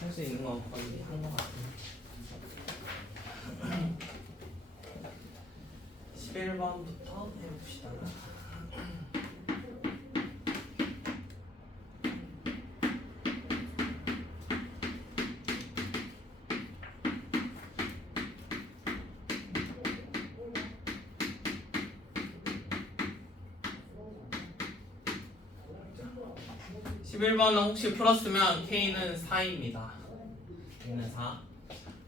할 수 있는 건 거의 한 것 같아요. 11번부터 해봅시다. 11번은 혹시 풀었으면 K는 4입니다. K는 4.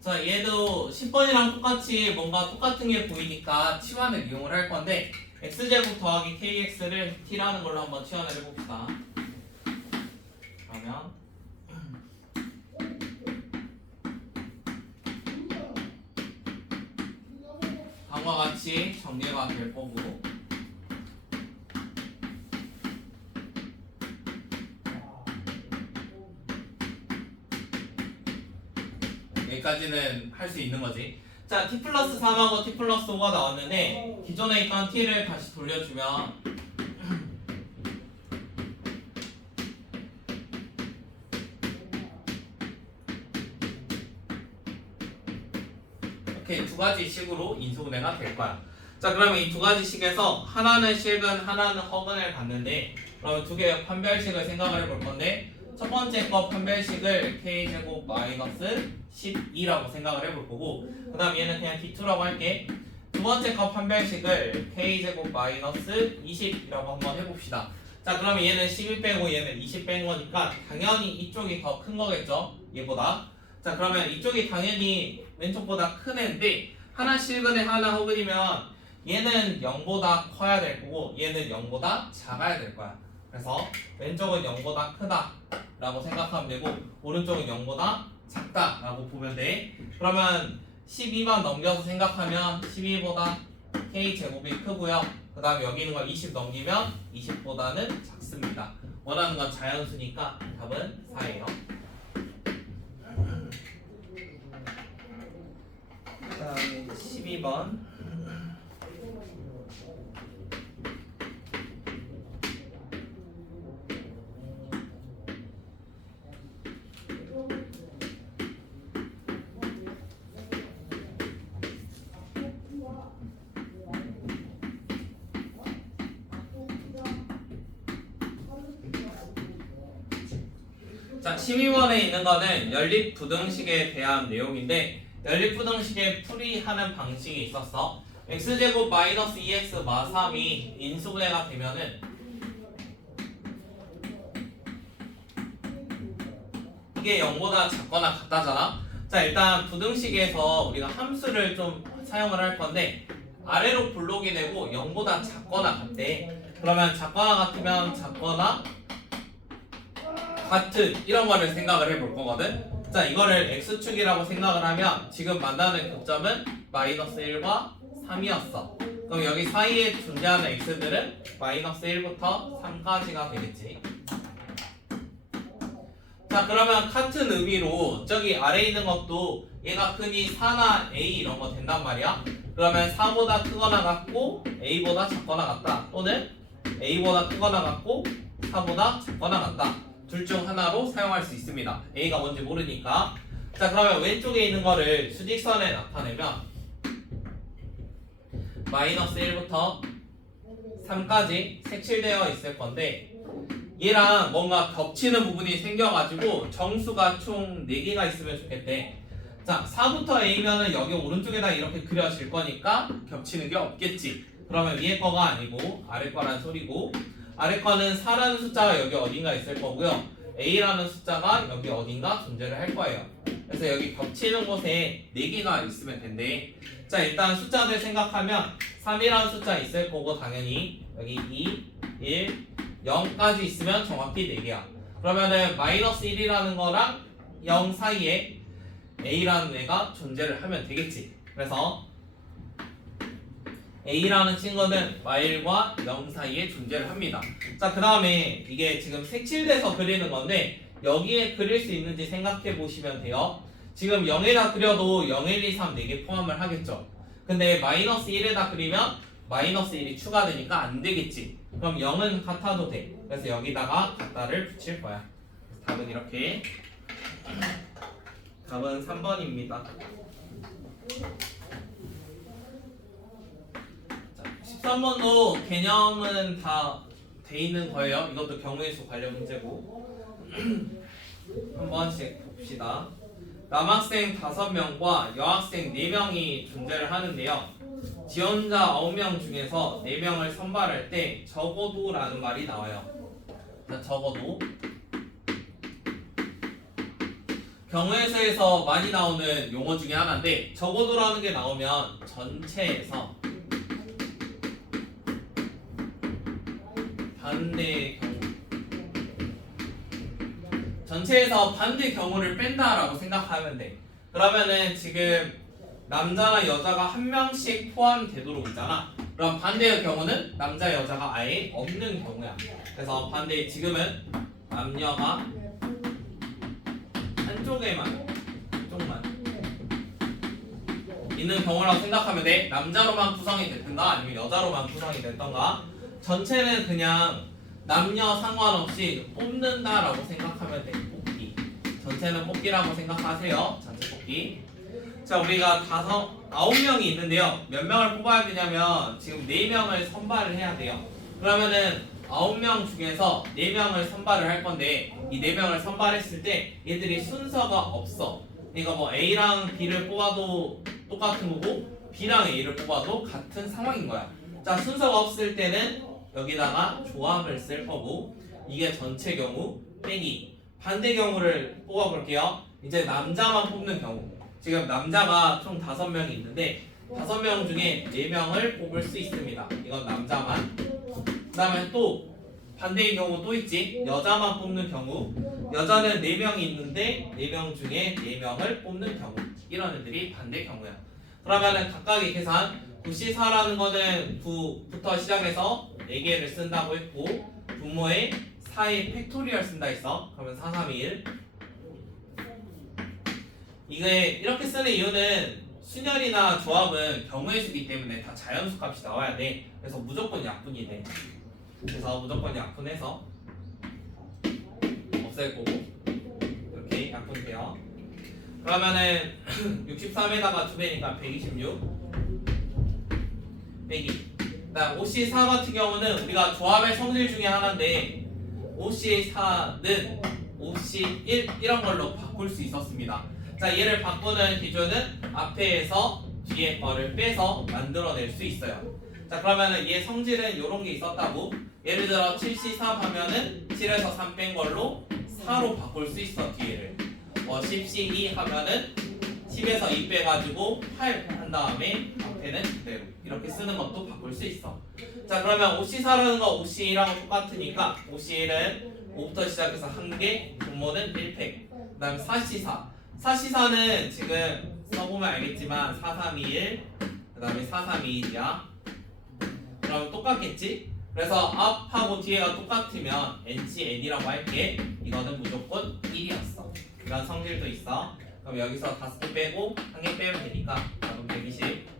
자, 얘도 10번이랑 똑같이 뭔가 똑같은 게 보이니까 치환을 이용을 할 건데 x제곱 더하기 kx를 t라는 걸로 한번 치환을 해봅시다. 그러면 다음과 같이 정리가 될 거고, 여기까지는 할 수 있는 거지. 자, t 플러스 3하고 t 플러스 5가 나왔는데 기존에 있던 t를 다시 돌려주면 이렇게 두 가지 식으로 인수분해가 될 거야. 자, 그러면 이 두 가지 식에서 하나는 실근, 하나는 허근을 갖는데, 그러면 두 개의 판별식을 생각을 해볼 건데, 첫 번째 거 판별식을 k제곱 마이너스 12라고 생각을 해볼 거고, 그 다음 얘는 그냥 d2라고 할게. 두 번째 거 판별식을 k제곱 마이너스 20이라고 한번 해봅시다. 자, 그러면 얘는 12 빼고 얘는 20 뺀 거니까 당연히 이쪽이 더 큰 거겠죠, 얘보다. 자, 그러면 이쪽이 당연히 왼쪽보다 큰 애인데 하나 실근에 하나 허근이면 얘는 0보다 커야 될 거고 얘는 0보다 작아야 될 거야. 그래서 왼쪽은 0보다 크다 라고 생각하면 되고 오른쪽은 0보다 작다 라고 보면 돼. 그러면 12번 넘겨서 생각하면 12보다 k제곱이 크고요. 그 다음에 여기 있는 걸 20 넘기면 20보다는 작습니다. 원하는 건 자연수니까 답은 4예요. 그 다음에 12번. 자, 12번에 있는 거는 연립부등식에 대한 내용인데 연립부등식에 풀이하는 방식이 있었어. x제곱 마이너스 2x 마 3이 인수분해가 되면은 이게 0보다 작거나 같다잖아. 자, 일단 부등식에서 우리가 함수를 좀 사용을 할 건데 아래로 블록이 되고 0보다 작거나 같대. 그러면 작거나 같으면 작거나 같은 이런 거를 생각을 해볼 거거든. 자, 이거를 x축이라고 생각을 하면 지금 만나는 교점은 마이너스 1과 3이었어. 그럼 여기 사이에 존재하는 x들은 마이너스 1부터 3까지가 되겠지. 자, 그러면 같은 의미로 저기 아래에 있는 것도 얘가 흔히 4나 a 이런 거 된단 말이야. 그러면 4보다 크거나 같고 a보다 작거나 같다, 또는 a보다 크거나 같고 4보다 작거나 같다. 둘 중 하나로 사용할 수 있습니다. A가 뭔지 모르니까. 자, 그러면 왼쪽에 있는 거를 수직선에 나타내면 마이너스 1부터 3까지 색칠되어 있을 건데 얘랑 뭔가 겹치는 부분이 생겨가지고 정수가 총 4개가 있으면 좋겠대. 자, 4부터 A면은 여기 오른쪽에다 이렇게 그려질 거니까 겹치는 게 없겠지. 그러면 위에 거가 아니고 아래 거란 소리고, 아래 거는 4라는 숫자가 여기 어딘가 있을 거고요. A라는 숫자가 여기 어딘가 존재를 할 거예요. 그래서 여기 겹치는 곳에 4개가 있으면 된대. 자, 일단 숫자들 생각하면 3이라는 숫자 있을 거고 당연히 여기 2, 1, 0까지 있으면 정확히 4개야. 그러면은 마이너스 1이라는 거랑 0 사이에 A라는 애가 존재를 하면 되겠지. 그래서 A라는 친구는 마일과 0 사이에 존재를 합니다. 자, 그 다음에 이게 지금 색칠돼서 그리는 건데 여기에 그릴 수 있는지 생각해 보시면 돼요. 지금 0에다 그려도 0, 1, 2, 3 4개 포함을 하겠죠. 근데 마이너스 1에다 그리면 마이너스 1이 추가되니까 안 되겠지. 그럼 0은 같아도 돼. 그래서 여기다가 같다를 붙일 거야. 답은 이렇게 답은 3번입니다. 13번도 개념은 다 돼 있는 거예요. 이것도 경우의 수 관련 문제고. 한 번씩 봅시다. 남학생 5명과 여학생 4명이 존재를 하는데요. 지원자 9명 중에서 4명을 선발할 때 적어도 라는 말이 나와요. 적어도 경우의 수에서 많이 나오는 용어 중에 하나인데, 적어도라는 게 나오면 전체에서 반대 경우, 전체에서 반대 경우를 뺀다라고 생각하면 돼. 그러면은 지금 남자나 여자가 한 명씩 포함되도록 있잖아. 그럼 반대의 경우는 남자 여자가 아예 없는 경우야. 그래서 반대 지금은 남녀가 한쪽만 있는 경우라고 생각하면 돼. 남자로만 구성이 됐든가 아니면 여자로만 구성이 됐던가, 전체는 그냥 남녀 상관없이 뽑는다라고 생각하면 돼. 뽑기. 전체는 뽑기라고 생각하세요. 전체 뽑기. 자, 우리가 9명이 있는데요. 몇 명을 뽑아야 되냐면 지금 4명을 선발을 해야 돼요. 그러면은 9명 중에서 4명을 선발을 할 건데, 이 4명을 선발했을 때 얘들이 순서가 없어. 그러니까 뭐 A랑 B를 뽑아도 똑같은 거고 B랑 A를 뽑아도 같은 상황인 거야. 자, 순서가 없을 때는 여기다가 조합을 쓸 거고, 이게 전체 경우 빼기. 반대 경우를 뽑아볼게요. 이제 남자만 뽑는 경우. 지금 남자가 총 5명이 있는데 5명 중에 4명을 뽑을 수 있습니다. 이건 남자만. 그 다음에 또 반대의 경우 또 있지. 여자만 뽑는 경우. 여자는 4명이 있는데 4명 중에 4명을 뽑는 경우. 이런 애들이 반대 경우야. 그러면은 각각의 계산, 9C4라는 거는 9부터 시작해서 4개를 쓴다고 했고, 분모에 4의 팩토리얼 쓴다 했어. 그러면 4, 3, 2, 1. 이게 이렇게 쓰는 이유는 순열이나 조합은 경우의 수이기 때문에 다 자연수 값이 나와야 돼. 그래서 무조건 약분이 돼. 그래서 무조건 약분해서 없앨 거고, 이렇게 약분돼요. 그러면은 63에다가 2배니까 126 빼기. 그다음 OC4 같은 경우는 우리가 조합의 성질 중에 하나인데, OC4는 OC1 이런 걸로 바꿀 수 있었습니다. 자, 얘를 바꾸는 기준은 앞에서 뒤에 거를 빼서 만들어낼 수 있어요. 자, 그러면은 얘 성질은 이런 게 있었다고. 예를 들어 7C3 하면은 7에서 3 뺀 걸로 4로 바꿀 수 있어. 뒤에를 10C2 하면은 10에서 2 빼가지고 8 한 다음에 앞에는 그대로 이렇게 쓰는 것도 바꿀 수 있어. 자, 그러면 OC4라는 거 OC2랑 똑같으니까 OC1은 5부터 시작해서 1개, 분모는 1팩. 그 다음 4C4. 4C4는 지금 써보면 알겠지만 4, 3, 2, 1, 그 다음에 4, 3, 2, 1이야. 그럼 똑같겠지? 그래서 앞하고 뒤에가 똑같으면 NC, N이라고 할게. 이거는 무조건 1이었어. 이런 성질도 있어. 그럼 여기서 5개 빼고 1개 빼면 되니까 답은 120.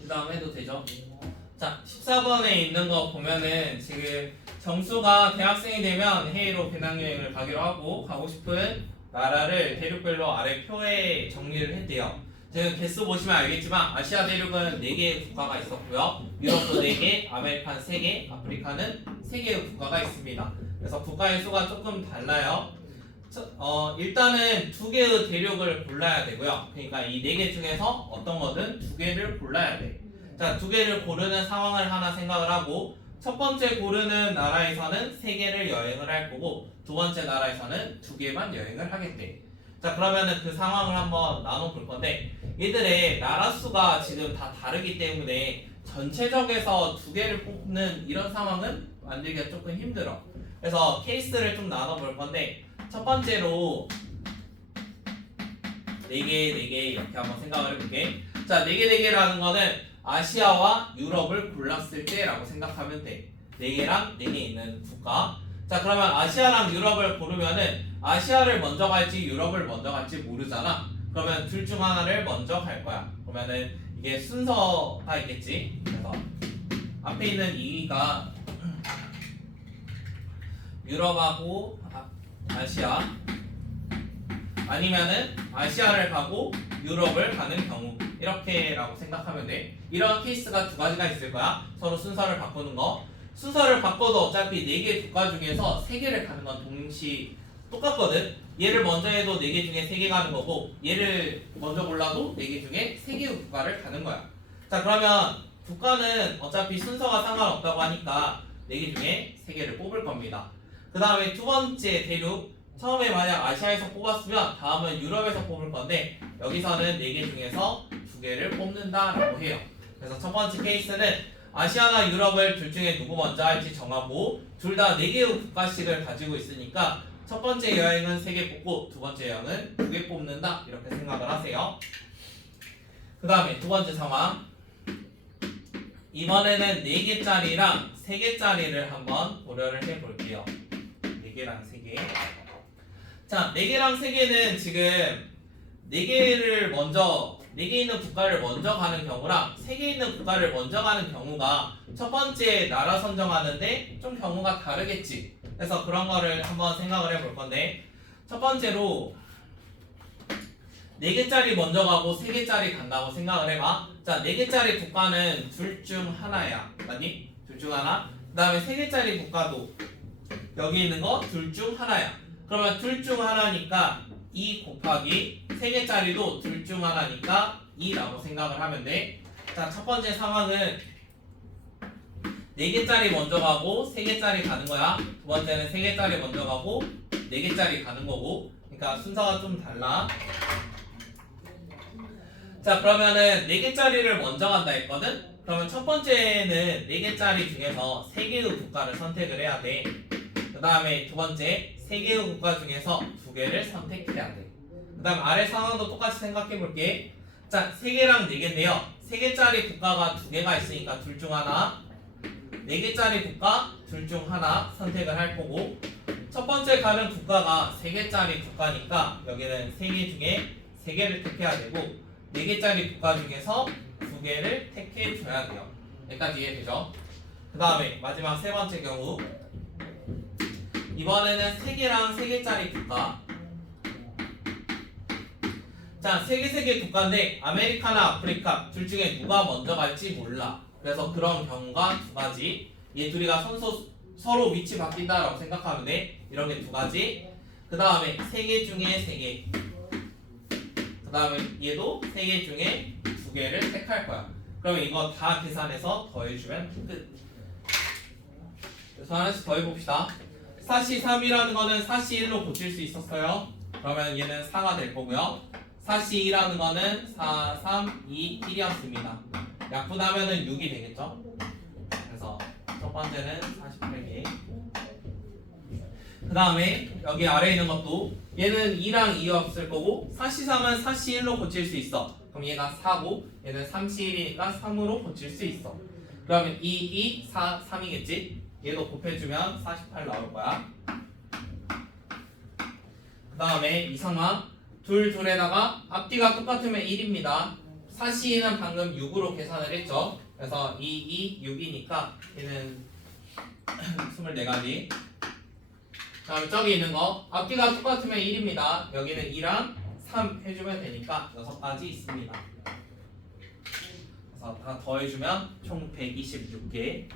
그 다음 해도 되죠? 자, 14번에 있는 거 보면은 지금 정수가 대학생이 되면 해외로 배낭여행을 가기로 하고, 가고 싶은 나라를 대륙별로 아래 표에 정리를 했대요. 지금 개수 보시면 알겠지만 아시아 대륙은 4개의 국가가 있었고요. 유럽도 4개, 아메리카는 3개, 아프리카는 3개의 국가가 있습니다. 그래서 국가의 수가 조금 달라요. 일단은 2개의 대륙을 골라야 되고요. 그러니까 이 4개 중에서 어떤 거든 2개를 골라야 돼. 자, 2개를 고르는 상황을 하나 생각을 하고, 첫 번째 고르는 나라에서는 3개를 여행을 할 거고 두 번째 나라에서는 2개만 여행을 하겠대. 자, 그러면은 그 상황을 한번 나눠 볼 건데 얘들의 나라 수가 지금 다 다르기 때문에 전체적에서 2개를 뽑는 이런 상황은 만들기가 조금 힘들어. 그래서 케이스를 좀 나눠 볼 건데 첫 번째로 4개, 4개 이렇게 한번 생각을 해볼게. 자, 4개, 4개라는 거는 아시아와 유럽을 골랐을 때라고 생각하면 돼. 4개랑 4개 있는 국가. 자, 그러면 아시아랑 유럽을 고르면은 아시아를 먼저 갈지 유럽을 먼저 갈지 모르잖아. 그러면 둘 중 하나를 먼저 갈 거야. 그러면은 이게 순서가 있겠지. 그래서 앞에 있는 2가 유럽하고 아시아, 아니면은 아시아를 가고 유럽을 가는 경우 이렇게라고 생각하면 돼. 이런 케이스가 2가지가 있을 거야. 서로 순서를 바꾸는 거. 순서를 바꿔도 어차피 4개 국가 중에서 3개를 가는 건 동시 똑같거든. 얘를 먼저 해도 4개 중에 3개 가는 거고 얘를 먼저 골라도 4개 중에 3개의 국가를 가는 거야. 자, 그러면 국가는 어차피 순서가 상관없다고 하니까 4개 중에 3개를 뽑을 겁니다. 그 다음에 두 번째 대륙, 처음에 만약 아시아에서 뽑았으면 다음은 유럽에서 뽑을 건데 여기서는 4개 중에서 2개를 뽑는다라고 해요. 그래서 첫 번째 케이스는 아시아나 유럽을 둘 중에 누구 먼저 할지 정하고 둘 다 4개의 국가씩을 가지고 있으니까 첫 번째 여행은 3개 뽑고 두 번째 여행은 2개 뽑는다 이렇게 생각을 하세요. 그 다음에 두 번째 상황, 이번에는 4개짜리랑 3개짜리를 한번 고려를 해볼게요. 4개랑 3개. 자, 4개랑 3개는 지금 4개를 먼저 4개 있는 국가를 먼저 가는 경우랑 3개 있는 국가를 먼저 가는 경우가 첫 번째 나라 선정하는데 좀 경우가 다르겠지. 그래서 그런 거를 한번 생각을 해볼 건데 첫 번째로 4개짜리 먼저 가고 3개짜리 간다고 생각을 해봐. 자, 4개짜리 국가는 둘 중 하나야. 맞니? 둘 중 하나. 그 다음에 3개짜리 국가도 여기 있는 거 둘 중 하나야. 그러면 둘 중 하나니까 2 곱하기 3개짜리도 둘 중 하나니까 2라고 생각을 하면 돼. 자, 첫 번째 상황은 4개짜리 먼저 가고 3개짜리 가는 거야. 두 번째는 3개짜리 먼저 가고 4개짜리 가는 거고. 그러니까 순서가 좀 달라. 자, 그러면은 4개짜리를 먼저 간다 했거든? 그러면 첫 번째는 4개짜리 중에서 3개의 국가를 선택을 해야 돼. 그 다음에 두 번째 3개의 국가 중에서 2개를 선택해야 돼. 그 다음 아래 상황도 똑같이 생각해 볼게. 자, 3개랑 4개인데요 3개짜리 국가가 2개가 있으니까 둘 중 하나, 4개짜리 국가 둘 중 하나 선택을 할 거고, 첫 번째 가는 국가가 3개짜리 국가니까 여기는 3개 중에 3개를 택해야 되고 4개짜리 국가 중에서 2개를 택해 줘야 돼요. 여기까지 이해되죠? 그 다음에 마지막 세 번째 경우, 이번에는 3개랑 3개짜리 국가. 자, 3개 국가인데 아메리카나 아프리카 둘 중에 누가 먼저 갈지 몰라. 그래서 그런 경우가 2가지. 얘 둘이가 서로 위치 바뀐다라고 생각하면 돼. 이런 게 2가지. 그 다음에 3개 중에 3개. 그 다음에 얘도 3개 중에 2개를 택할 거야. 그러면 이거 다 계산해서 더해주면 끝. 그래서 하나씩 더해봅시다. 4시 3이라는 거는 4시 1로 고칠 수 있었어요. 그러면 얘는 4가 될 거고요. 4시 2라는 거는 4, 3, 2, 1이었습니다. 약분하면은 6이 되겠죠? 그래서 첫 번째는 48개. 그 다음에 여기 아래에 있는 것도 얘는 2랑 2였을 거고 4시 3은 4시 1로 고칠 수 있어. 그럼 얘가 4고 얘는 3시 1이니까 3으로 고칠 수 있어. 그러면 2, 2, 4, 3이겠지? 얘도 곱해주면 48 나올 거야. 그 다음에 이 상황 둘에다가 앞뒤가 똑같으면 1입니다. 4시는 방금 6으로 계산을 했죠. 그래서 2, 2, 6이니까 얘는 24가지. 그 다음에 저기 있는 거 앞뒤가 똑같으면 1입니다. 여기는 2랑 3 해주면 되니까 6가지 있습니다. 그래서 다 더해주면 총 126개.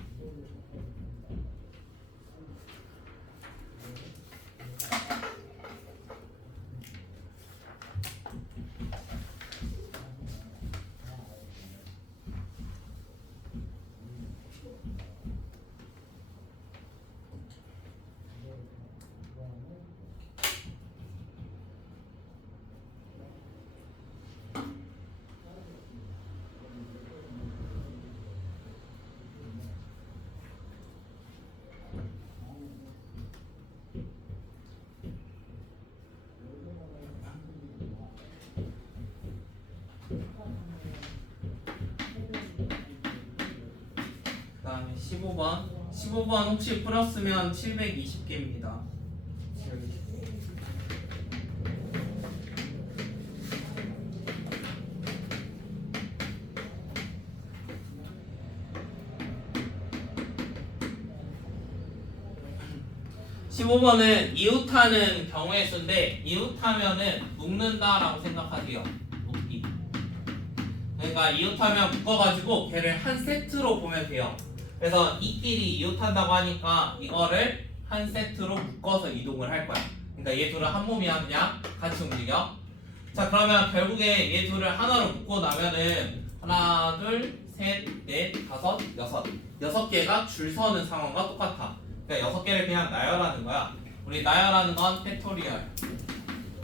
15번 혹시 풀었으면 720개입니다. 15번은 이웃하는 경우의 수인데 이웃하면은 묶는다라고 생각하세요. 묶기. 그러니까 이웃하면 묶어가지고 걔를 한 세트로 보면 돼요. 그래서 이끼리 이웃한다고 하니까 이거를 한 세트로 묶어서 이동을 할 거야. 그러니까 얘 둘은 한 몸이야. 그냥 같이 움직여. 자, 그러면 결국에 얘 둘을 하나로 묶고 나면은 하나, 둘, 셋, 넷, 다섯, 여섯 개가 줄 서는 상황과 똑같아. 그러니까 6개를 그냥 나열하는 거야. 우리 나열하는 건 팩토리얼.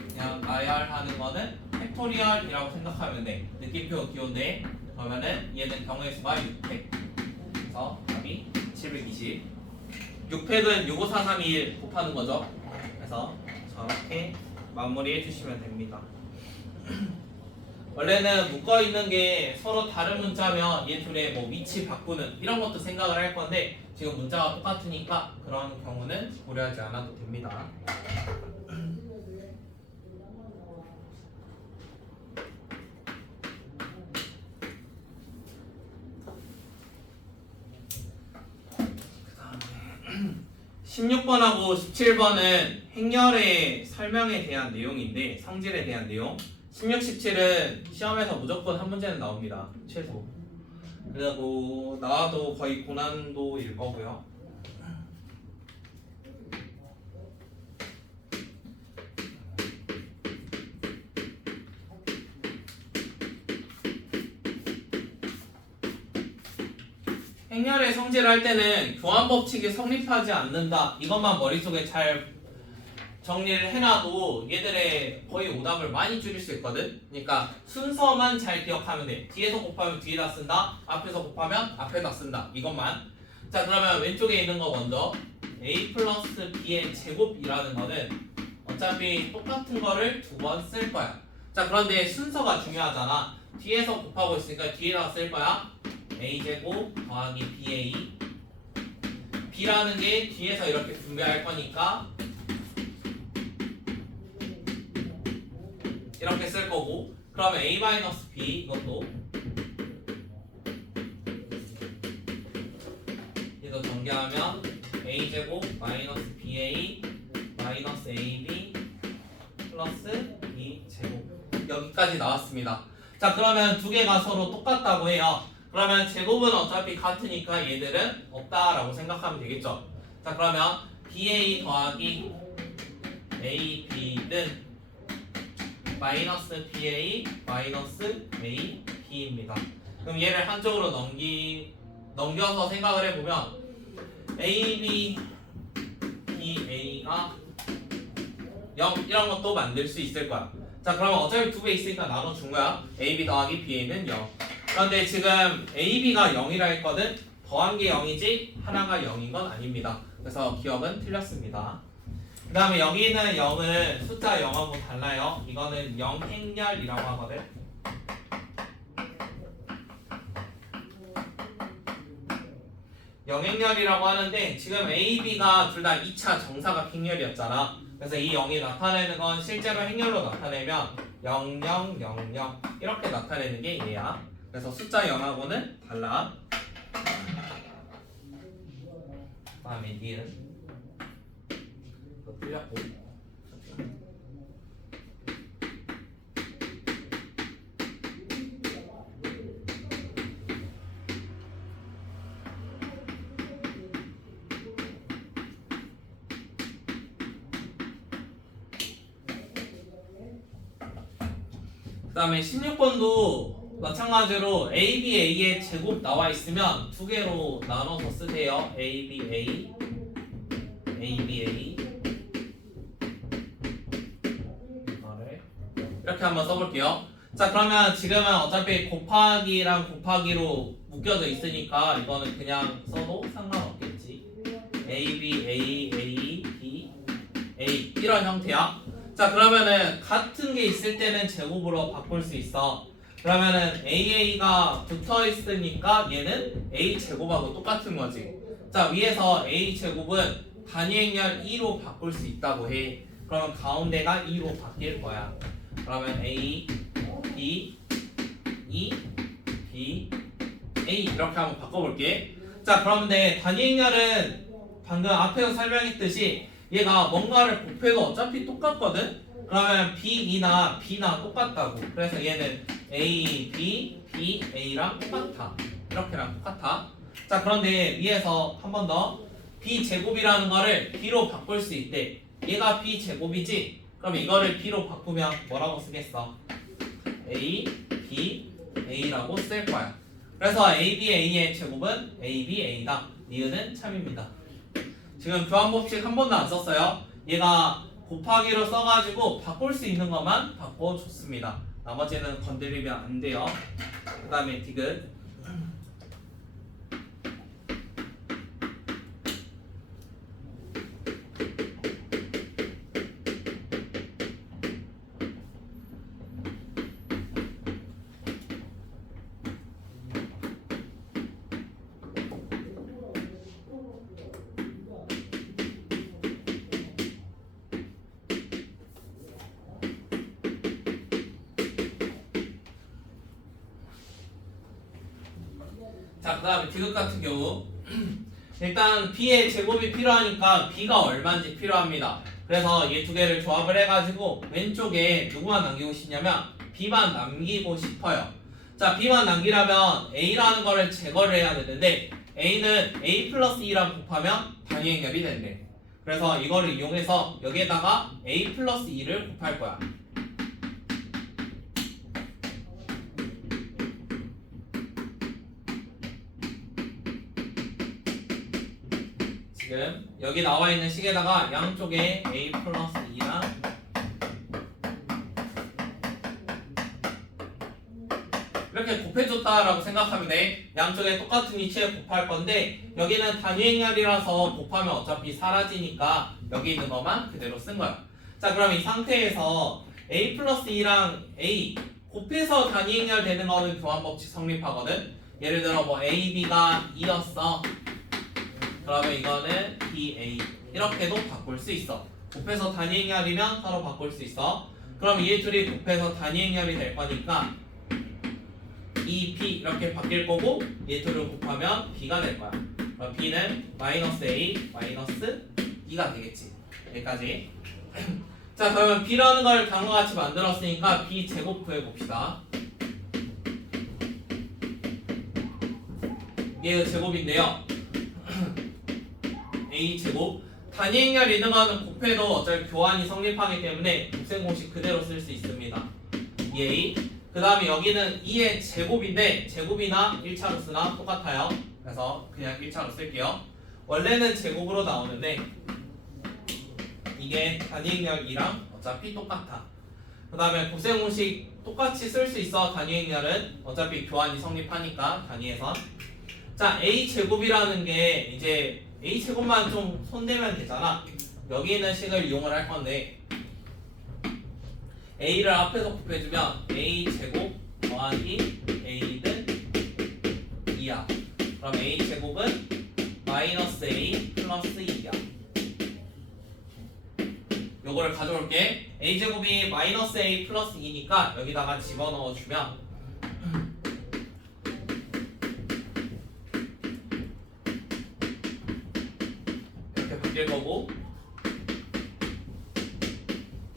그냥 나열하는 거는 팩토리얼이라고 생각하면 돼. 느낌표 기호인데 그러면은 얘는 경우의 수가 6팩. 그래서 답이 720. 6팩은 65431 곱하는 거죠. 그래서 저렇게 마무리해 주시면 됩니다. 원래는 묶어 있는 게 서로 다른 문자면 얘 둘의 뭐 위치 바꾸는 이런 것도 생각을 할 건데 지금 문자가 똑같으니까 그런 경우는 고려하지 않아도 됩니다. 그다음에 16번하고 17번은 행렬의 설명에 대한 내용인데 성질에 대한 내용. 16, 17은 시험에서 무조건 한 문제는 나옵니다. 최소. 그리고 나와도 거의 고난도일 거고요. 행렬의 성질을 할 때는 교환 법칙이 성립하지 않는다. 이것만 머릿속에 잘 정리를 해놔도 얘들의 거의 오답을 많이 줄일 수 있거든. 그러니까 순서만 잘 기억하면 돼. 뒤에서 곱하면 뒤에다 쓴다. 앞에서 곱하면 앞에다 쓴다. 이것만. 자, 그러면 왼쪽에 있는 거 먼저 a 플러스 b의 제곱이라는 거는 어차피 똑같은 거를 2번 쓸 거야. 자, 그런데 순서가 중요하잖아. 뒤에서 곱하고 있으니까 뒤에다 쓸 거야. a제곱 더하기 ba. b라는 게 뒤에서 이렇게 분배할 거니까 이렇게 쓸 거고, 그러면 a-b 이것도 이거 전개하면 a제곱 마이너스 ba 마이너스 ab 플러스 b제곱 여기까지 나왔습니다. 자, 그러면 두 개가 서로 똑같다고 해요. 그러면 제곱은 어차피 같으니까 얘들은 없다라고 생각하면 되겠죠. 자, 그러면 ba 더하기 ab는 마이너스 ba 마이너스 ab입니다. 그럼 얘를 한쪽으로 넘겨서 생각을 해보면 ab ba가 0 이런 것도 만들 수 있을 거야. 자, 그러면 어차피 두 배 있으니까 나눠준 거야. ab 더하기 ba는 0. 그런데 지금 ab가 0이라 했거든. 더한 게 0이지 하나가 0인 건 아닙니다. 그래서 기억은 틀렸습니다. 그 다음에 여기 있는 0은 숫자 0하고 달라요. 이거는 0행렬이라고 하거든. 영행렬이라고 하는데 지금 A, B가 둘 다 2차 정사각 행렬이었잖아. 그래서 이 0이 나타내는 건 실제로 행렬로 나타내면 0, 0, 0, 0 이렇게 나타내는 게 얘야. 그래서 숫자 0하고는 달라. 그 다음에 니은 틀렸고. 그 다음에 16번도 마찬가지로 ABA의 제곱 나와 있으면 두 개로 나눠서 쓰세요. ABA ABA 이렇게 한번 써볼게요. 자, 그러면 지금은 어차피 곱하기랑 곱하기로 묶여져 있으니까 이거는 그냥 써도 상관없겠지. A, B, A, A, B, A 이런 형태야. 자, 그러면은 같은 게 있을 때는 제곱으로 바꿀 수 있어. 그러면은 AA가 붙어 있으니까 얘는 A 제곱하고 똑같은 거지. 자, 위에서 A 제곱은 단위 행렬 2로 바꿀 수 있다고 해. 그러면 가운데가 2로 바뀔 거야. 그러면 A, B, E, B, A 이렇게 한번 바꿔볼게. 자, 그런데 단위 행렬은 방금 앞에서 설명했듯이 얘가 뭔가를 곱해도 어차피 똑같거든? 그러면 B2나 B나 똑같다고. 그래서 얘는 A, B, B, A랑 똑같아. 이렇게랑 똑같아. 자, 그런데 위에서 한 번 더 B 제곱이라는 거를 B로 바꿀 수 있대. 얘가 B 제곱이지? 그럼 이거를 B로 바꾸면 뭐라고 쓰겠어? A, B, A라고 쓸 거야. 그래서 A, B, A의 제곱은 A, B, A다. 니은은 참입니다. 지금 교환법칙 한 번도 안 썼어요. 얘가 곱하기로 써가지고 바꿀 수 있는 것만 바꿔줬습니다. 나머지는 건드리면 안 돼요. 그 다음에 디귿. 자, 그 다음에 디귿 같은 경우 일단 B의 제곱이 필요하니까 B가 얼마인지 필요합니다. 그래서 이 두 개를 조합을 해가지고 왼쪽에 누구만 남기고 싶냐면 B만 남기고 싶어요. 자, B만 남기려면 A라는 거를 제거를 해야 되는데 A는 A 플러스 2랑 곱하면 단위 행렬이 된대. 그래서 이거를 이용해서 여기에다가 A 플러스 2를 곱할 거야. 지금 여기 나와 있는 식에다가 양쪽에 A 플러스 2랑 이렇게 곱해줬다라고 생각하면 돼. 양쪽에 똑같은 위치에 곱할 건데 여기는 단위 행렬이라서 곱하면 어차피 사라지니까 여기 있는 것만 그대로 쓴 거야. 자, 그럼 이 상태에서 A 플러스 2랑 A 곱해서 단위 행렬 되는 거는 교환법칙 성립하거든. 예를 들어 뭐 AB가 2였어. 그러면 이거는 BA 이렇게도 바꿀 수 있어. 곱해서 단위 행렬이면 서로 바꿀 수 있어. 그럼 이 둘이 곱해서 단위 행렬이 될 거니까 이 B 이렇게 바뀔 거고 이 둘을 곱하면 B가 될 거야. 그럼 B는 마이너스 A 마이너스 2가 되겠지. 여기까지. 자, 그러면 B라는 걸 다음과 같이 만들었으니까 B 제곱 구해봅시다. 이게 제곱인데요. A 제곱 단위 행렬 있는 거는 곱해도 어차피 교환이 성립하기 때문에 곱셈 공식 그대로 쓸 수 있습니다. 2A 그 다음에 여기는 2의 제곱인데 제곱이나 1차로 쓰나 똑같아요. 그래서 그냥 1차로 쓸게요. 원래는 제곱으로 나오는데 이게 단위 행렬 2랑 어차피 똑같아. 그 다음에 곱셈 공식 똑같이 쓸 수 있어. 단위 행렬은 어차피 교환이 성립하니까 단위에선. 자, A 제곱이라는 게 이제 A 제곱만 좀 손대면 되잖아. 여기 있는 식을 이용을 할 건데 A를 앞에서 곱해주면 A 제곱 더하기 A는 2야. 그럼 A 제곱은 마이너스 A 플러스 2야. 요거를 가져올게. A 제곱이 마이너스 A 플러스 2니까 여기다가 집어넣어주면 바뀔 거고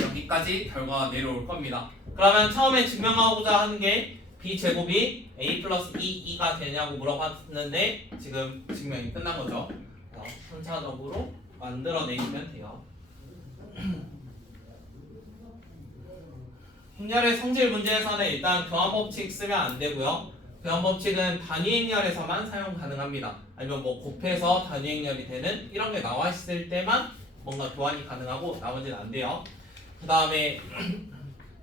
여기까지 결과가 내려올 겁니다. 그러면 처음에 증명하고자 하는 게 B제곱이 A 플러스 2가 되냐고 물어봤는데 지금 증명이 끝난 거죠. 순차적으로 만들어내시면 돼요. 행렬의 성질 문제에서는 일단 교환법칙 쓰면 안 되고요. 교환법칙은 단위 행렬에서만 사용 가능합니다. 아니면 뭐 곱해서 단위 행렬이 되는 이런 게 나와 있을 때만 뭔가 교환이 가능하고 나머지는 안 돼요. 그 다음에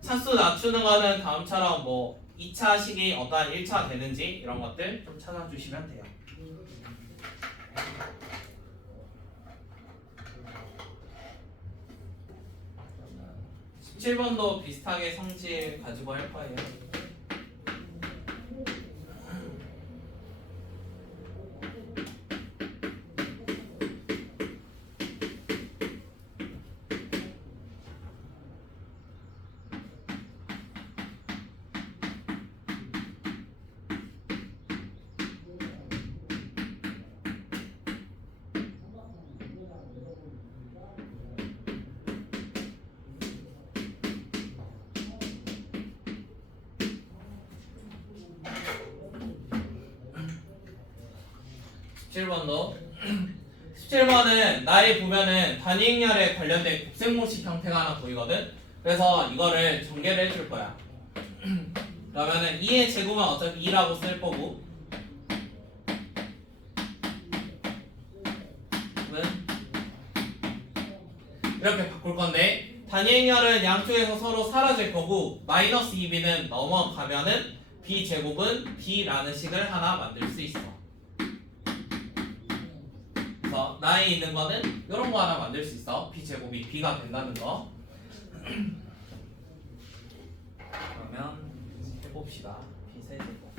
차수 낮추는 거는 다음처럼 뭐 2차 식이 어떠한 1차 되는지 이런 것들 좀 찾아주시면 돼요. 17번도 비슷하게 성질 가지고 할 거예요. 17번도 17번은 나에 보면은 단위 행렬에 관련된 곱셈공식 형태가 하나 보이거든. 그래서 이거를 전개를 해줄 거야. 그러면은 2의 제곱은 어차피 2라고 쓸 거고 이렇게 바꿀 건데 단위 행렬은 양쪽에서 서로 사라질 거고 마이너스 2b는 넘어가면은 b제곱은 b라는 식을 하나 만들 수 있어. 그래서 나에 있는 거는 이런 거 하나 만들 수 있어. b제곱이 b가 된다는 거. 그러면 해봅시다. b세제곱.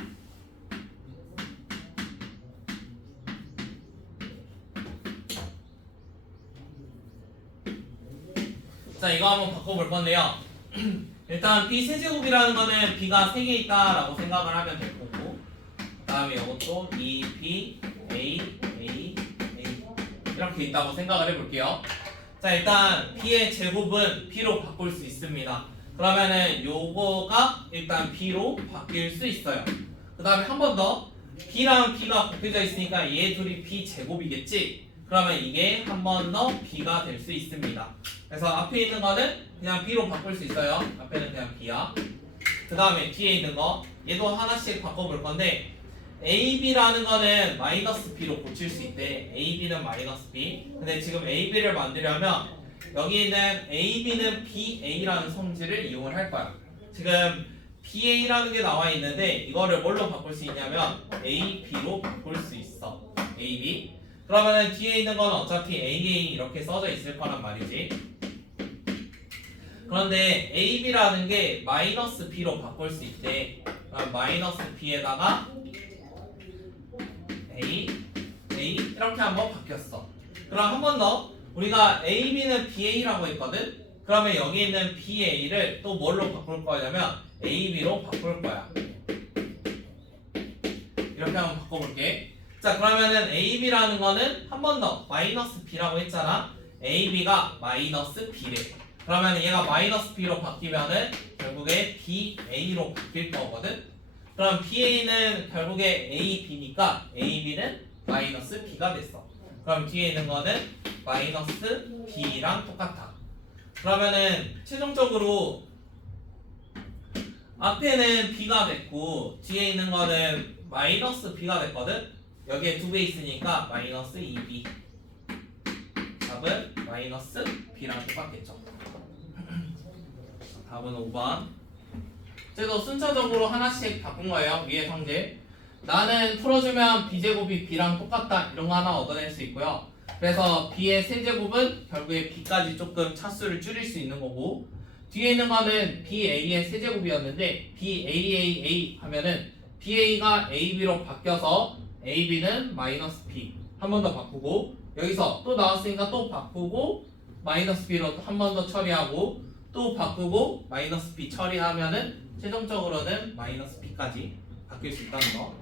자, 이거 한번 바꿔볼 건데요. 일단 b세제곱이라는 거는 b가 3개 있다라고 생각을 하면 될 거고 그 다음에 이것도 2b, a, a, a 이렇게 있다고 생각을 해볼게요. 자, 일단 b의 제곱은 b로 바꿀 수 있습니다. 그러면은 요거가 일단 b로 바뀔 수 있어요. 그 다음에 한 번 더 b랑 b가 곱해져 있으니까 얘 둘이 b제곱이겠지? 그러면 이게 한 번 더 b가 될 수 있습니다. 그래서 앞에 있는 거는 그냥 b로 바꿀 수 있어요. 앞에는 그냥 b야. 그 다음에 뒤에 있는 거 얘도 하나씩 바꿔볼 건데 ab라는 거는 마이너스 b로 고칠 수 있대. ab는 마이너스 b. 근데 지금 ab를 만들려면 여기 있는 ab는 ba라는 성질을 이용을 할 거야. 지금 ba라는 게 나와 있는데 이거를 뭘로 바꿀 수 있냐면 ab로 바꿀 수 있어. ab. 그러면은 뒤에 있는 건 어차피 aa 이렇게 써져 있을 거란 말이지. 그런데 ab라는 게 마이너스 b로 바꿀 수 있대. 그럼 마이너스 b에다가 a 이렇게 한번 바뀌었어. 그럼 한 번 더 우리가 ab는 ba라고 했거든. 그러면 여기 있는 ba를 또 뭘로 바꿀 거냐면 ab로 바꿀 거야. 이렇게 한번 바꿔볼게. 자, 그러면은 ab라는 거는 한 번 더 마이너스 b라고 했잖아. ab가 마이너스 b래. 그러면 얘가 마이너스 b로 바뀌면은 결국에 ba로 바뀔 거거든. 그럼 ba는 결국에 ab니까 ab는 마이너스 b가 됐어. 그럼 뒤에 있는 거는 마이너스 b랑 똑같아. 그러면은 최종적으로 앞에는 b가 됐고 뒤에 있는 거는 마이너스 b가 됐거든. 여기에 두 배 있으니까 마이너스 2b. 답은 마이너스 b랑 똑같겠죠. 답은 5번. 쟤도 순차적으로 하나씩 바꾼 거예요. 위의 성질. 나는 풀어주면 b제곱이 b랑 똑같다. 이런 거 하나 얻어낼 수 있고요. 그래서 b의 세제곱은 결국에 b까지 조금 차수를 줄일 수 있는 거고 뒤에 있는 거는 ba의 세제곱이었는데 baaa 하면은 ba가 ab로 바뀌어서 ab는 마이너스 b 한 번 더 바꾸고 여기서 또 나왔으니까 또 바꾸고 마이너스 b로 한 번 더 처리하고 또 바꾸고 마이너스 b 처리하면은 최종적으로는 마이너스 b까지 바뀔 수 있다는 거.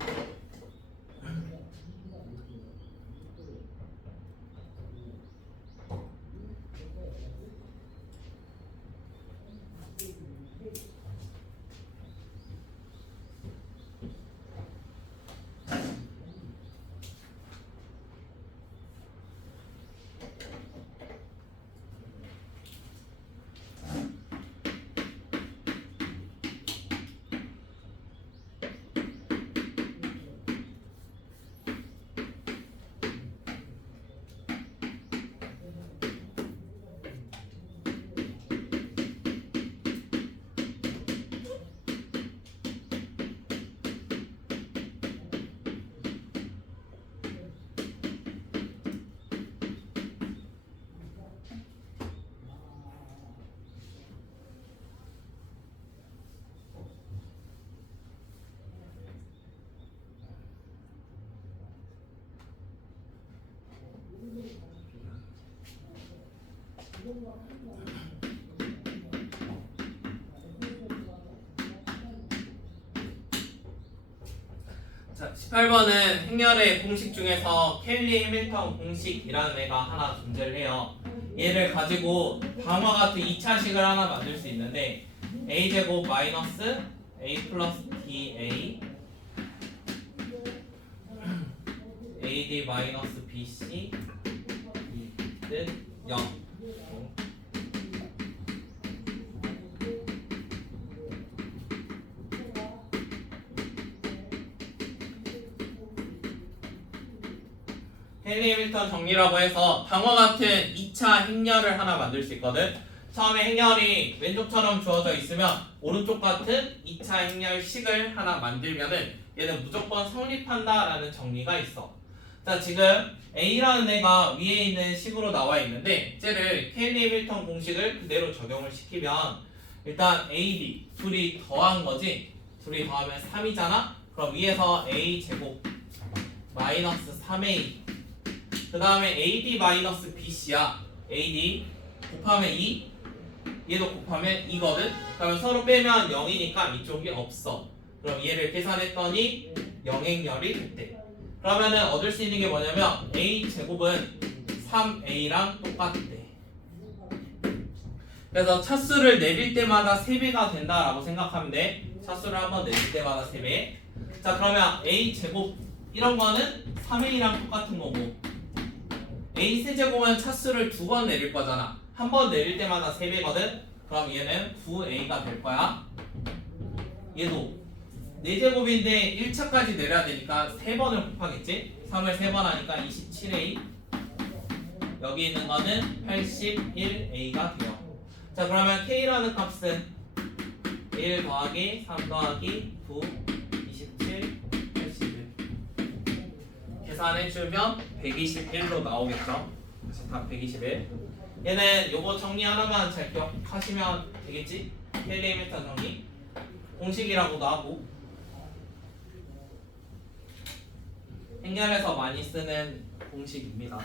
자, 18번은 행렬의 공식 중에서 켈리 해밀턴 공식이라는 애가 하나 존재를 해요. 얘를 가지고 다음과 같은 2차식을 하나 만들 수 있는데 a제곱 마이너스 a 플러스 da AD 마이너스 BC 는 0. 헨리 밀턴 정리라고 해서 다음과 같은 2차 행렬을 하나 만들 수 있거든. 처음에 행렬이 왼쪽처럼 주어져 있으면 오른쪽 같은 2차 행렬식을 하나 만들면은 얘는 무조건 성립한다라는 정리가 있어. 자, 지금 A라는 애가 위에 있는 식으로 나와 있는데 쟤를 헨리 밀턴 공식을 그대로 적용을 시키면 일단 AD 둘이 더한 거지. 둘이 더하면 3이잖아. 그럼 위에서 A 제곱 마이너스 3A 그 다음에 AD 마이너스 BC야. AD 곱하면 2 얘도 곱하면 2거든. 그러면 서로 빼면 0이니까 이쪽이 없어. 그럼 얘를 계산했더니 영행열이 됐대. 그러면은 얻을 수 있는 게 뭐냐면 A 제곱은 3A랑 똑같대. 그래서 차수를 내릴 때마다 3배가 된다라고 생각하면 돼. 차수를 한번 내릴 때마다 3배. 자, 그러면 A 제곱 이런 거는 3A랑 똑같은 거고 A 세제곱은 차수를 2번 내릴 거잖아. 한 번 내릴 때마다 3배거든. 그럼 얘는 9A가 될 거야. 얘도 4제곱인데 1차까지 내려야 되니까 3번을 곱하겠지. 3을 3번 하니까 27A. 여기 있는 거는 81A가 돼요. 자, 그러면 K라는 값은 1 더하기 3 더하기 9 27 81 계산해주면 121로 나오겠죠. 그래서 답 121. 얘는 요거 정리 하나만 잘 기억하시면 되겠지? 헨리 밀턴 정리 공식이라고도 하고 행렬에서 많이 쓰는 공식입니다.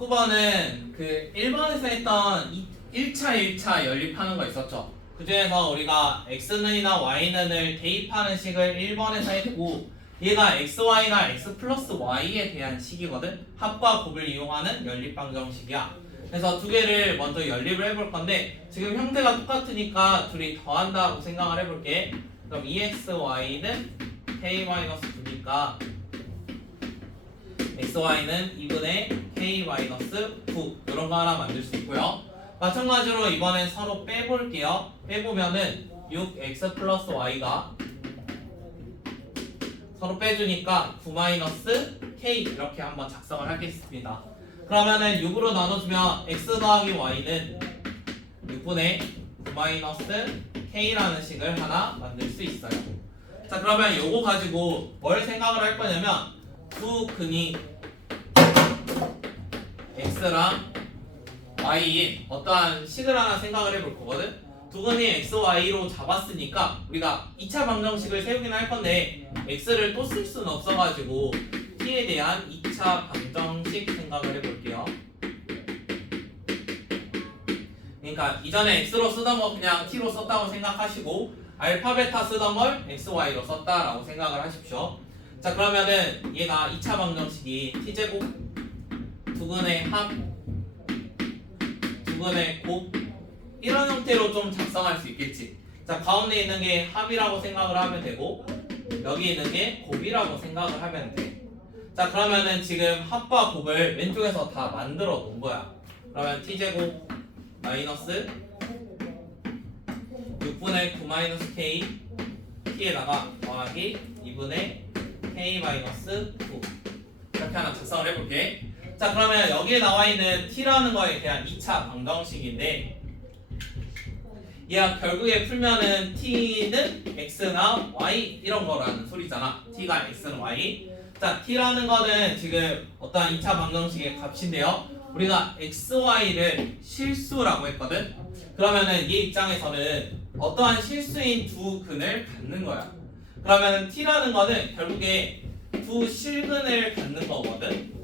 구 19번은 그 1번에서 했던 1차 연립하는 거 있었죠. 그 중에서 우리가 x는이나 y는을 대입하는 식을 1번에서 했고 얘가 xy나 x 플러스 y에 대한 식이거든. 합과 곱을 이용하는 연립 방정식이야. 그래서 두 개를 먼저 연립을 해볼 건데 지금 형태가 똑같으니까 둘이 더한다고 생각을 해볼게. 그럼 2xy는 k-2니까 xy는 2분의 k-9 이런 거 하나 만들 수 있고요. 마찬가지로 이번엔 서로 빼볼게요. 빼보면은 6x 플러스 y가 서로 빼주니까 9-k 이렇게 한번 작성을 하겠습니다. 그러면은 6으로 나눠주면 x 더하기 y는 6분의 9-k라는 식을 하나 만들 수 있어요. 자, 그러면 요거 가지고 뭘 생각을 할 거냐면 두 근이 x랑 y인 어떠한 식을 하나 생각을 해볼 거거든. 두 근이 x, y로 잡았으니까 우리가 2차 방정식을 세우긴 할 건데 x를 또 쓸 수는 없어가지고 t에 대한 2차 방정식 생각을 해볼게요. 그러니까 이전에 x로 쓰던 거 그냥 t로 썼다고 생각하시고 알파, 베타 쓰던 걸 x, y로 썼다라고 생각을 하십시오. 자, 그러면은 얘가 2차 방정식이 t제곱 두근의 합 두근의 곱 이런 형태로 좀 작성할 수 있겠지. 자, 가운데 있는 게 합이라고 생각을 하면 되고 여기 있는 게 곱이라고 생각을 하면 돼. 자, 그러면은 지금 합과 곱을 왼쪽에서 다 만들어 놓은 거야. 그러면 t제곱 마이너스 6분의 9 마이너스 k t에다가 더하기 2분의 k 마이너스 9 이렇게 하나 작성을 해볼게. 자 그러면 여기에 나와 있는 t라는 거에 대한 2차 방정식인데 얘가 결국에 풀면은 t는 x나 y 이런 거라는 소리잖아. t가 x는 y. 자 t라는 거는 지금 어떠한 2차 방정식의 값인데요. 우리가 xy를 실수라고 했거든. 그러면은 얘 입장에서는 어떠한 실수인 두 근을 갖는 거야. 그러면은 t라는 거는 결국에 두 실근을 갖는 거거든.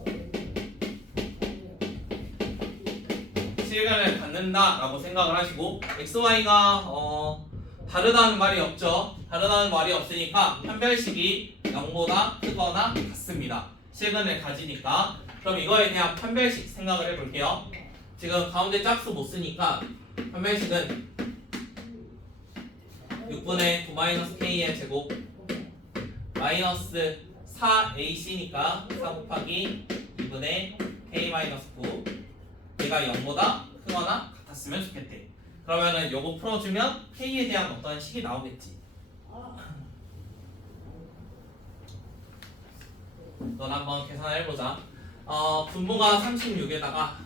실근을 갖는다라고 생각을 하시고 xy가 다르다는 말이 없죠. 다르다는 말이 없으니까 판별식이 0보다 크거나 같습니다. 실근을 가지니까. 그럼 이거에 대한 판별식 생각을 해볼게요. 지금 가운데 짝수 못 쓰니까 판별식은 6분의 9-k의 제곱 마이너스 4ac니까 4 곱하기 2분의 k-9 얘가 0보다 크거나 같았으면 좋겠대. 그러면은 요거 풀어주면 k에 대한 어떤 식이 나오겠지. 넌 한번 계산해보자. 분모가 36에다가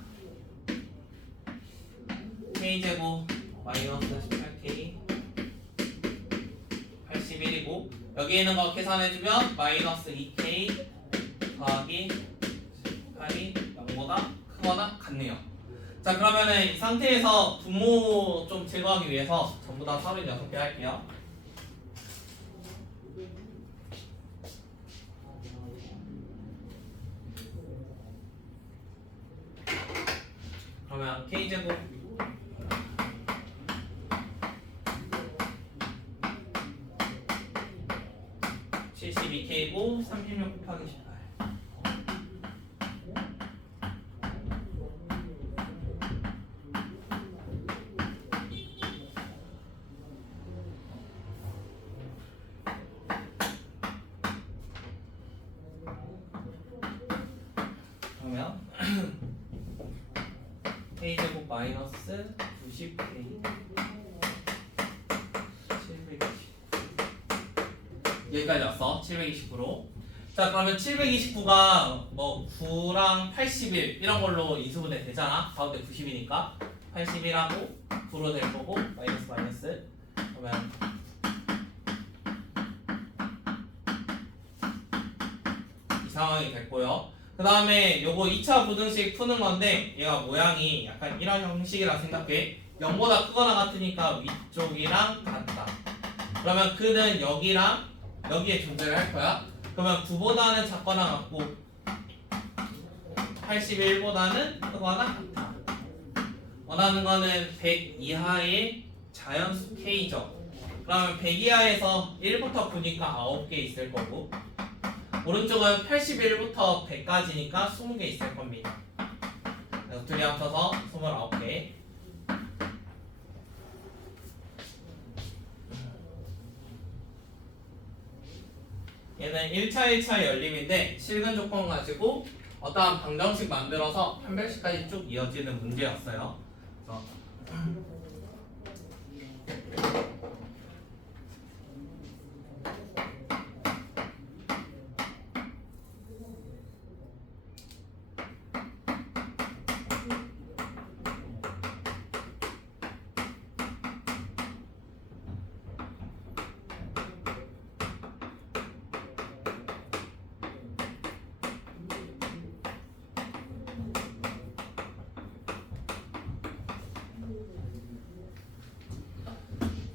k제곱 마이너스 18k 81이고 여기 있는 거 계산해주면 마이너스 2k 더하기 8이 0보다 크거나 같네요. 자 그러면은 이 상태에서 분모 좀 제거하기 위해서 전부 다 36개 할게요. 그러면 k제곱 k고 36 곱하기 18 그러면 k제곱 마이너스 90k 720 여기까지 왔어. 729로. 자 그러면 729가 뭐 9랑 81 이런 걸로 인수분해 되잖아. 가운데 90이니까 81하고 9로 될 거고 마이너스 그러면 이 상황이 됐고요. 그 다음에 요거 2차 부등식 푸는 건데 얘가 모양이 약간 이런 형식이라 생각해. 0보다 크거나 같으니까 위쪽이랑 같다. 그러면 그는 여기랑 여기에 존재를 할 거야. 그러면 9보다는 작거나 같고 81보다는 크거나 같다. 원하는 거는 100 이하의 자연수 K죠. 그러면 100 이하에서 1부터 9니까 9개 있을 거고 오른쪽은 81부터 100까지니까 20개 있을 겁니다. 그래서 둘이 합쳐서 29개. 얘는 1차 열림인데 실근 조건 가지고 어떠한 방정식 만들어서 판별식까지 쭉 이어지는 문제였어요. 그래서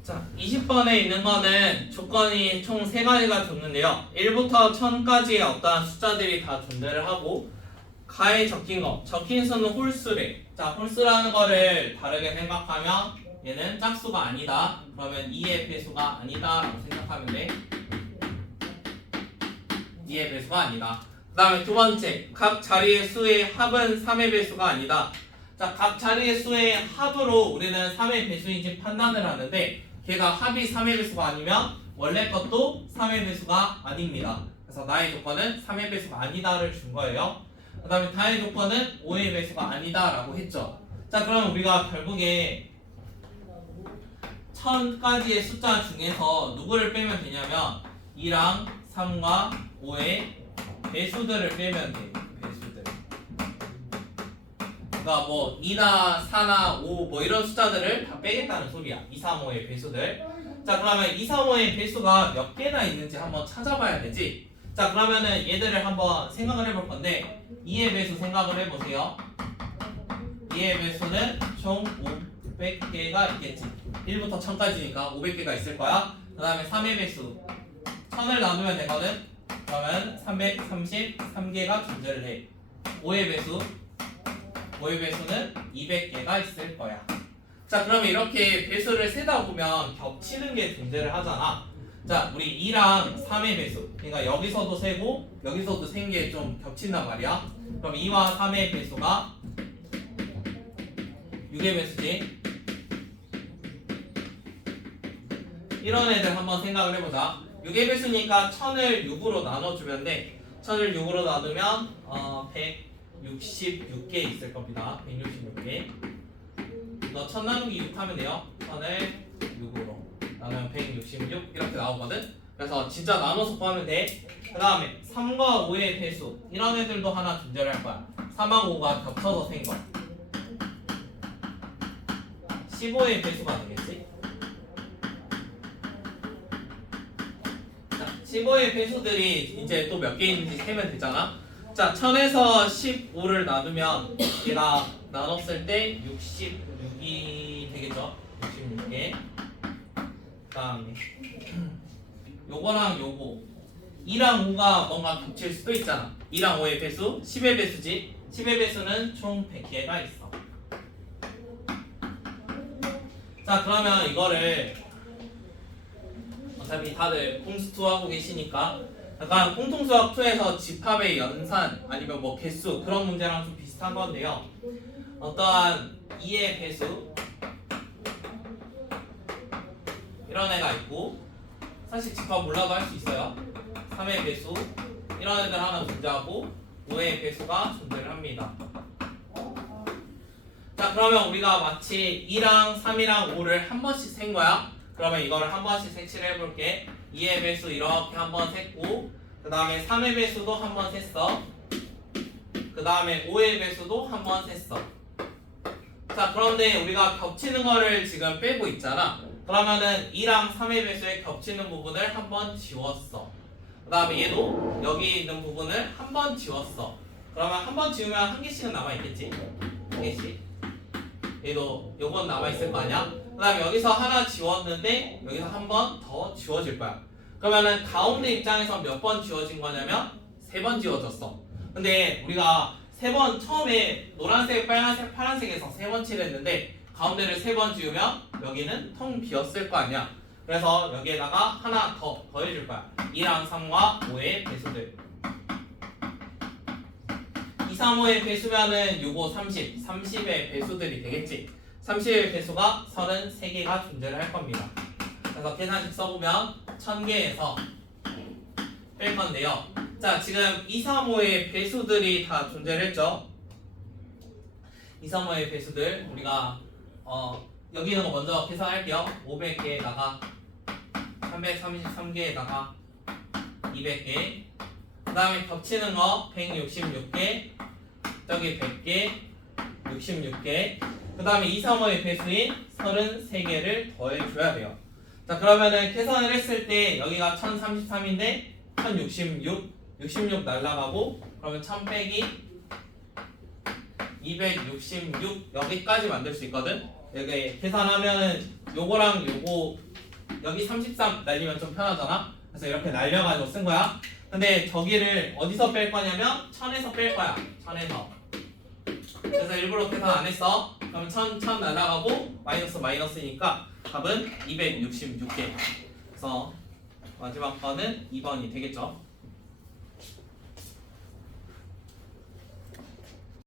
자, 20번에 있는 거는 조건이 총 3가지가 줬는데요. 1부터 1000까지의 어떠한 숫자들이 다 존재를 하고 가에 적힌 거, 적힌 수는 홀수래. 자, 홀수라는 거를 다르게 생각하면 얘는 짝수가 아니다. 그러면 2의 배수가 아니다 라고 생각하면 돼. 2의 배수가 아니다. 그 다음에 두 번째, 각 자리의 수의 합은 3의 배수가 아니다. 자, 각 자리의 수의 합으로 우리는 3의 배수인지 판단을 하는데 걔가 합이 3의 배수가 아니면 원래 것도 3의 배수가 아닙니다. 그래서 나의 조건은 3의 배수가 아니다를 준 거예요. 그 다음에 다의 조건은 5의 배수가 아니다 라고 했죠. 자 그럼 우리가 결국에 1000까지의 숫자 중에서 누구를 빼면 되냐면 2랑 3과 5의 배수들을 빼면 돼. 배수들. 그러니까 뭐 2나 4나 5 뭐 이런 숫자들을 다 빼겠다는 소리야. 2, 3, 5의 배수들. 자, 그러면 2, 3, 5의 배수가 몇 개나 있는지 한번 찾아봐야 되지. 자, 그러면은 얘들을 한번 생각을 해볼 건데 2의 배수 생각을 해보세요. 2의 배수는 총 500개가 있겠지. 1부터 1000까지니까 500개가 있을 거야. 그 다음에 3의 배수 1000을 나누면 되거든. 그러면 333개가 존재를 해. 5의 배수는 200개가 있을 거야. 자, 그러면 이렇게 배수를 세다 보면 겹치는 게 존재를 하잖아. 자, 우리 2랑 3의 배수. 그러니까 여기서도 세고 여기서도 센 게 좀 겹친단 말이야. 그럼 2와 3의 배수가 6의 배수지. 이런 애들 한번 생각을 해보자. 6의 배수니까 1000을 6으로 나눠주면 돼. 1000을 6으로 나누면 166개 있을 겁니다. 166개. 너 1000 나누기 6 하면 돼요. 1000을 6으로 나누면 166 이렇게 나오거든. 그래서 진짜 나눠서 구하면 돼. 그 다음에 3과 5의 배수 이런 애들도 하나 존재를 할 거야. 3하고 5가 겹쳐서 생 거. 15의 배수가 되겠지. 자, 15의 배수들이 이제 또 몇 개 있는지 세면 되잖아. 자, 1000에서 15를 나누면 얘가 나눴을 때 66이 되겠죠. 66개. 그 다음에 요거랑 요거 2랑 5가 뭔가 겹칠 수도 있잖아. 2랑 5의 배수 10의 배수지. 10의 배수는 총 100개가 있어. 자, 그러면 이거를 어차피 다들 공수2 하고 계시니까 약간 공통수학 2에서 집합의 연산 아니면 뭐 개수 그런 문제랑 좀 비슷한 건데요. 어떠한 2의 배수 이런 애가 있고 사실 집합 몰라도 할 수 있어요. 3의 배수 이런 애들 하나 존재하고 5의 배수가 존재를 합니다. 자, 그러면 우리가 마치 2랑 3이랑 5를 한 번씩 센 거야. 그러면 이거를 한 번씩 색칠을 해볼게. 2의 배수 이렇게 한 번 셌고 그 다음에 3의 배수도 한 번 셌어. 그 다음에 5의 배수도 한 번 셌어. 자, 그런데 우리가 겹치는 거를 지금 빼고 있잖아. 그러면은 2랑 3의 배수에 겹치는 부분을 한 번 지웠어. 그 다음에 얘도 여기 있는 부분을 한 번 지웠어. 그러면 한 번 지우면 한 개씩은 남아있겠지? 한 개씩. 얘도 요건 남아있을 거 아니야? 그 다음에 여기서 하나 지웠는데 여기서 한 번 더 지워질 거야. 그러면은 가운데 입장에서 몇 번 지워진 거냐면 3번 지워졌어. 근데 우리가 3번 처음에 노란색, 빨간색, 파란색에서 3번 칠했는데 가운데를 3번 지우면 여기는 텅 비었을 거 아니야. 그래서 여기에다가 하나 더 더해줄 거야. 2랑 3과 5의 배수들. 2, 3, 5의 배수면은 요거 30의 배수들이 되겠지. 30의 배수가 33개가 존재를 할 겁니다. 그래서 계산식 써보면 1000개에서 뺄 건데요. 자, 지금 2, 3, 5의 배수들이 다 존재를 했죠. 2, 3, 5의 배수들 우리가 여기 있는 거 먼저 계산할게요. 500개에다가 333개에다가 200개 그 다음에 겹치는 거 166개 저기 100개 66개 그 다음에 2, 3, 5의 배수인 33개를 더해줘야 돼요. 자, 그러면은 계산을 했을 때 여기가 1033인데 1066 날라가고 그러면 1000 빼기 266 여기까지 만들 수 있거든. 여기 계산하면은 요거랑 요거 여기 33 날리면 좀 편하잖아. 그래서 이렇게 날려가지고 쓴 거야. 근데 저기를 어디서 뺄 거냐면 1000에서 뺄 거야. 1000에서. 그래서 일부러 계산 안 했어. 그럼 1000 날아가고 마이너스니까 답은 266개. 그래서 마지막 거는 2번이 되겠죠.